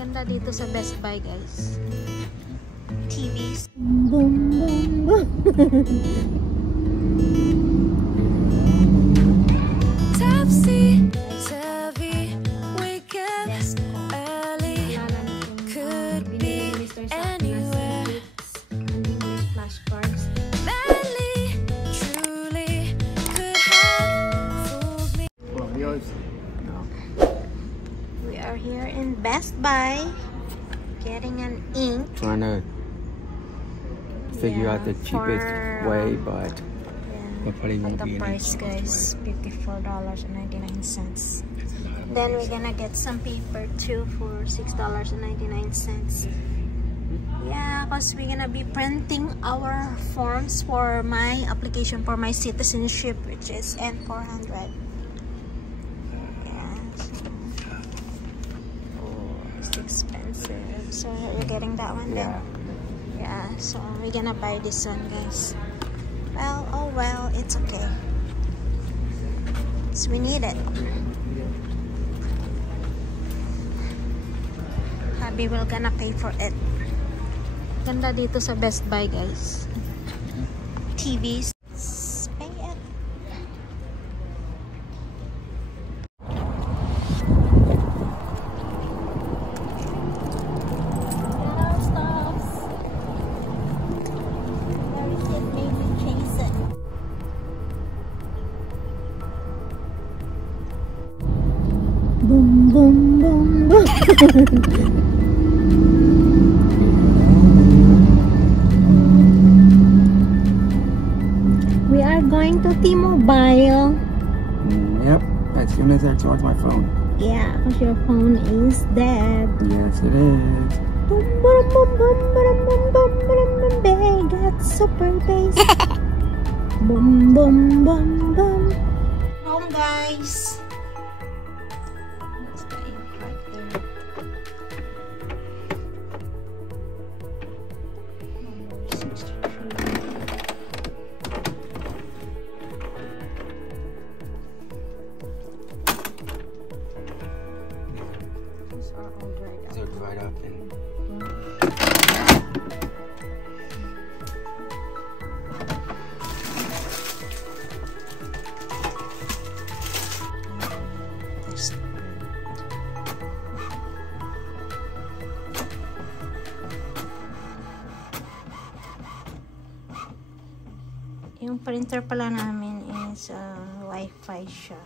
Ganda dito sa Best Buy, guys. TVs. Boom, boom, boom. Savvy, wake up early, could be anywhere. Flashcards. Badly, truly, could have fooled me. We are here in Best Buy getting an ink. Trying to figure out the cheapest way, but it probably won't the be price, guys, $54.99. Then we're gonna get some paper too for $6.99. Yeah, because we're gonna be printing our forms for my application for my citizenship, which is N400. Yeah, so, oh, it's expensive. So you're getting that one then? Yeah, so we're gonna buy this one, guys. Well, oh well, it's okay. So we need it. Happy will gonna pay for it. Ganda dito sa Best Buy, guys. TVs. Pay it. Boom, boom, boom, boom. We are going to T-Mobile. Yep, as soon as I charge my phone. Yeah, because your phone is dead. Yes, it is. Boom, boom, boom, boom, boom, boom, boom, boom, boom, they got super bass. Boom, boom, boom, boom. Home, guys. That's the ink right there. Number 63. These are all dried up. So dried up and yung printer pala namin is Wi-Fi siya.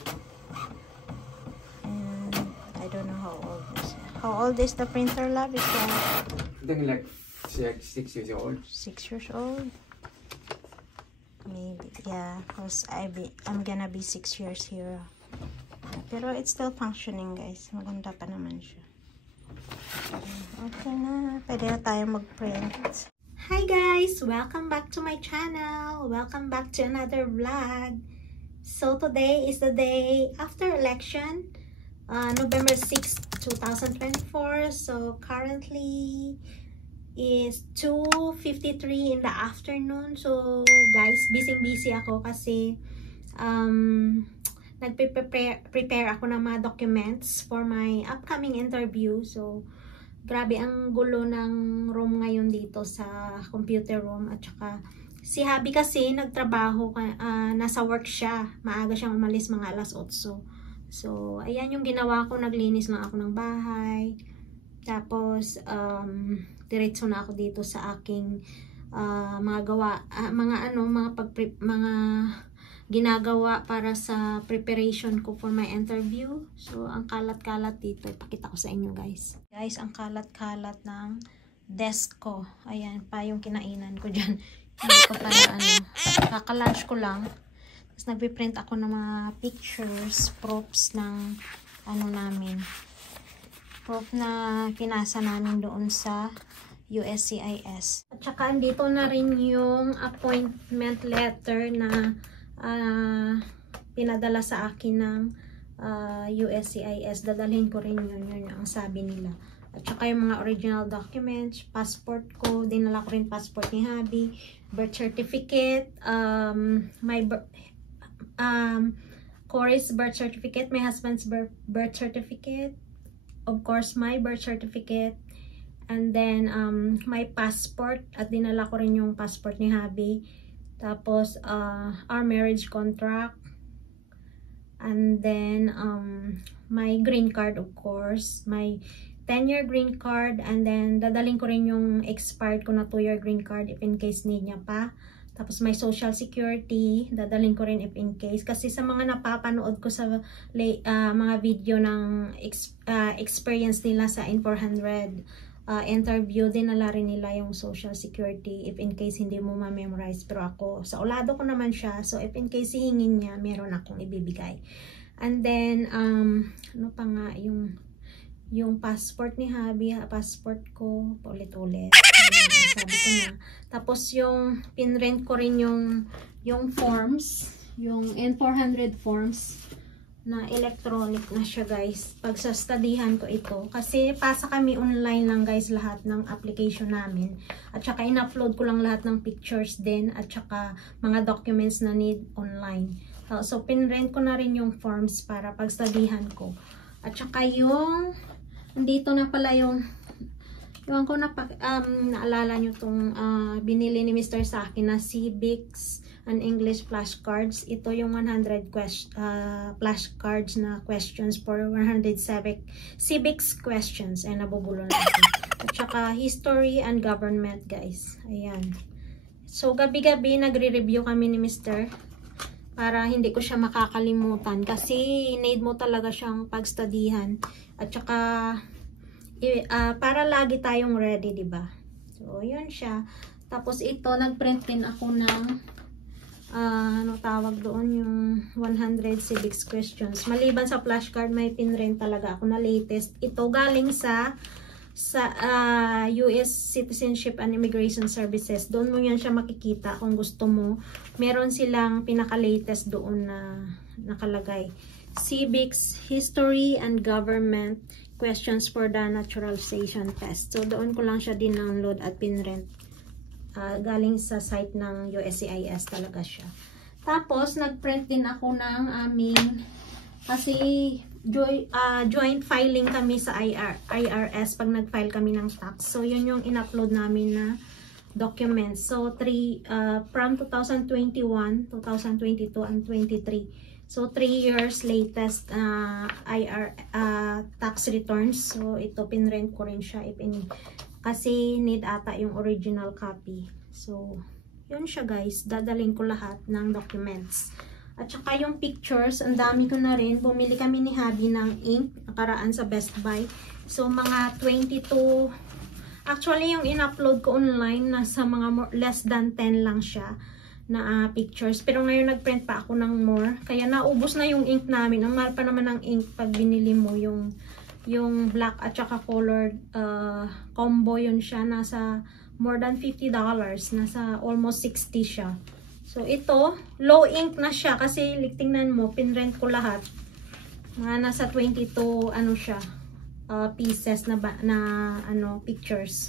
And I don't know how old is it. How old is the printer, lab? It's I think like 6 years old. 6 years old. Maybe, yeah, because I'm gonna be 6 years here. Pero it's still functioning, guys. Maganda pa naman siya. Okay na. Pwede na tayo mag-print. Hi guys! Welcome back to my channel. Welcome back to another vlog. So today is the day after election. November 6, 2024. So currently is 2:53 in the afternoon. So guys, busy ako kasi nagpe-prepare ako ng mga documents for my upcoming interview. So grabe ang gulo ng room ngayon dito sa computer room. At saka si Habi kasi nagtrabaho, nasa work siya. Maaga siyang umalis, mga alas 8. So ayan yung ginawa ko, naglinis lang ako ng bahay. Tapos diretso na ako dito sa aking mga gawa, mga ginagawa para sa preparation ko for my interview. So ang kalat-kalat dito, ipakita ko sa inyo, guys. Guys, ang kalat-kalat ng desk ko. Ayan pa yung kinainan ko dyan. Hindi ko pa na kakalunch ko lang. Tapos nagpiprint ako ng mga pictures, props ng namin. Prop na pinasa namin doon sa USCIS. At saka dito na rin yung appointment letter na pinadala sa akin ng USCIS. Dadalhin ko rin yun ang sabi nila. At saka yung mga original documents, passport ko, dinala ko rin passport ni Habi, birth certificate, Corey's birth certificate, my husband's birth certificate, of course, my birth certificate, and then my passport, at dinala ko rin yung passport ni hubby. Tapos our marriage contract, and then my green card, of course, my 10-year green card, and then dadaling ko rin yung expired ko na 2-year green card if in case need niya pa. Tapos may social security, dadaling ko rin if in case. Kasi sa mga napapanood ko sa mga video ng experience nila sa In400 interview, dinala rin nila yung social security if in case hindi mo ma-memorize. Pero ako, sa ulado ko naman siya. So if in case hihingin niya, meron akong ibibigay. And then, ano pa nga, yung passport ni hubby, passport ko, ulit-ulit. Sabi ko na. Tapos yung pinrent ko rin yung forms, yung N400 forms na electronic na siya, guys. Pag sa studyhan ko ito, kasi pasa kami online lang, guys, lahat ng application namin. At saka in-upload ko lang lahat ng pictures din, at saka mga documents na need online. So pinrent ko na rin yung forms para pag studyhan ko. At saka yung dito na pala yung ko na naalala nyo itong binili ni Mr. sa akin na Civics and English flashcards. Ito yung 100 flashcards na questions for 100 civics questions. Ay, nabubulo na ito. At saka history and government, guys. Ayan. So gabi-gabi nagre-review kami ni Mr. para hindi ko siya makakalimutan, kasi need mo talaga siyang pagstudihan. At saka para lagi tayong ready, 'di ba? So, 'yun siya. Tapos ito, nagprint din ako ng ano tawag doon, yung 100 civics questions. Maliban sa flashcard, may pinrint talaga ako na latest. Ito galing sa US Citizenship and Immigration Services. Doon mo yan siya makikita kung gusto mo. Meron silang pinaka-latest doon na nakalagay. Civics, History, and Government Questions for the Naturalization Test. So, doon ko lang siya din-download at pinrent. Galing sa site ng USCIS talaga siya. Tapos, nagprint din ako ng aming, kasi joint filing kami sa IRS pag nag-file kami ng tax. So, yun yung in-upload namin na documents. So, from 2021, 2022, and 2023. So, 3 years latest tax returns. So, ito, pinrent ko rin siya kasi need ata yung original copy. So, yun siya, guys. Dadaling ko lahat ng documents. At saka yung pictures, ang dami ko na rin. Bumili kami ni hubby ng ink, nakaraan sa Best Buy. So, mga 22. Actually, yung in-upload ko online, nasa mga less than 10 lang siya na pictures. Pero ngayon nagprint pa ako ng more. Kaya naubos na yung ink namin. Ang mahal pa naman ng ink pag binili mo yung black at saka colored combo, yun siya. Nasa more than $50. Nasa almost 60 siya. So, ito, low ink na siya kasi tingnan mo, pinrent ko lahat. Nasa 22, ano siya, pieces na pictures.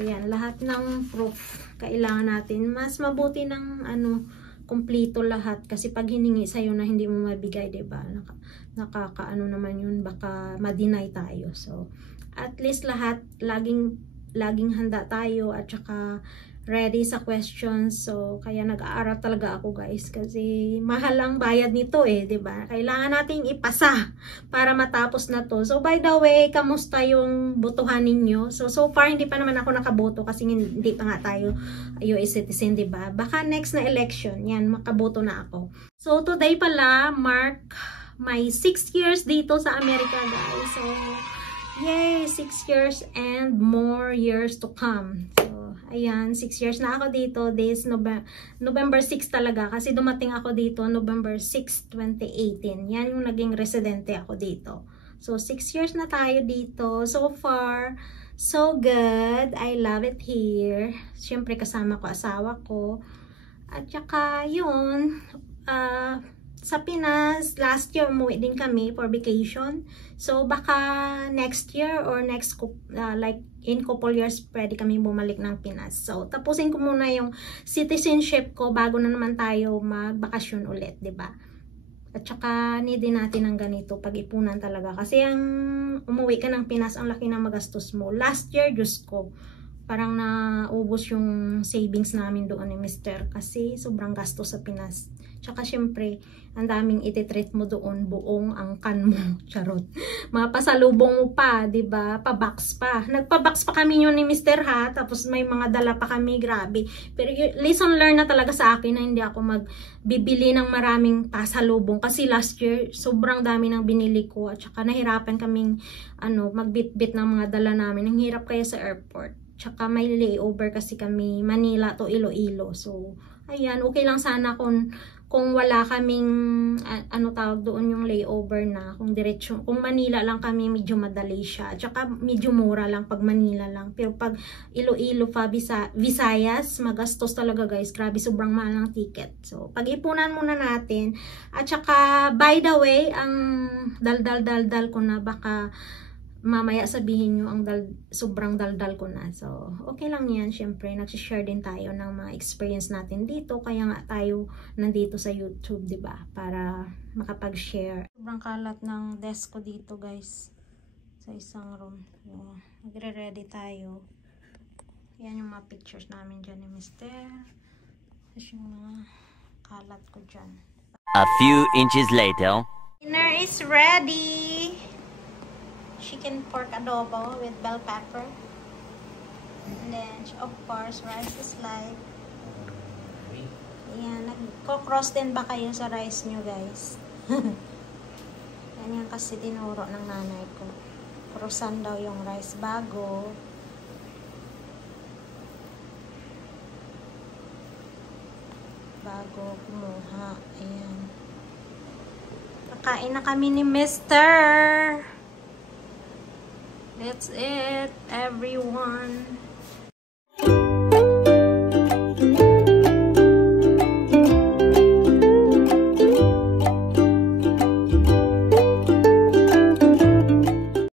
Ayan, lahat ng proof kailangan natin. Mas mabuti ng, kompleto lahat. Kasi pag hiningi sa'yo na hindi mo mabigay, diba? Nakakaano naman yun, baka ma-deny tayo. So, at least lahat, laging handa tayo at saka ready sa questions. So, kaya nag-aaral talaga ako, guys. Kasi mahal ang bayad nito diba? Kailangan nating ipasa para matapos na to. So, by the way, kamusta yung botohan ninyo? So far, hindi pa naman ako nakaboto kasi hindi pa nga tayo US citizen, diba? Baka next na election, yan, makaboto na ako. So, today pala, mark my 6 years dito sa Amerika, guys. So, yay! 6 years and more years to come. So, ayan, 6 years na ako dito. This November 6 talaga. Kasi dumating ako dito November 6, 2018. Yan yung naging residente ako dito. So, 6 years na tayo dito. So far, so good. I love it here. Siyempre, kasama ko asawa ko. At saka, yun, sa Pinas, last year umuwi din kami for vacation. So, baka next year or next, like in couple years, pwede kami bumalik ng Pinas. So, tapusin ko muna yung citizenship ko bago na naman tayo magbakasyon ulit, diba? At saka need din natin ng ganito, pag-ipunan talaga. Kasi ang umuwi ka ng Pinas, ang laki ng magastos mo. Last year, Diyos ko, parang naubos yung savings namin doon ni Mr. Kasi sobrang gastos sa Pinas. Tsaka syempre, ang daming ititreat mo doon, buong angkan mo. Charot. Mapasalubong mo pa, diba? Pa-box pa. Nagpa-box pa kami yun ni Mr. ha. Tapos may mga dala pa kami, grabe. Pero lesson learn na talaga sa akin na hindi ako magbibili ng maraming pasalubong. Kasi last year, sobrang dami ng binili ko. At saka nahirapan kaming magbitbit ng mga dala namin. Ang hirap kaya sa airport. Tsaka may layover kasi kami Manila to Iloilo. So, ayan, okay lang sana kung wala kaming tawag doon yung layover na kung diretso, kung Manila lang kami medyo madali siya. Tsaka medyo mura lang pag Manila lang. Pero pag Iloilo pa Visayas, magastos talaga guys. Grabe, sobrang mahal ng ticket. So, pag-ipunan muna natin. At saka by the way, ang dal ko na baka mamaya sabihin nyo ang sobrang daldal ko na. So, okay lang yan. Siyempre, nagsishare din tayo ng mga experience natin dito. Kaya nga tayo nandito sa YouTube, diba? Para makapag-share. Sobrang kalat ng desk ko dito, guys. Sa isang room. So, magre-ready tayo. Yan yung mga pictures namin dyan ni Mr. Tapos yung mga kalat ko dyan. A few inches later. Dinner is ready! Chicken pork adobo with bell pepper, and then of course rice is light. Ayan, nagko-cross din ba kayo sa rice nyo guys? Yan kasi tinuro ng nanay ko, crossan daw yung rice bago kumuha. Ayan, kakain na kami ni Mr. That's it, everyone.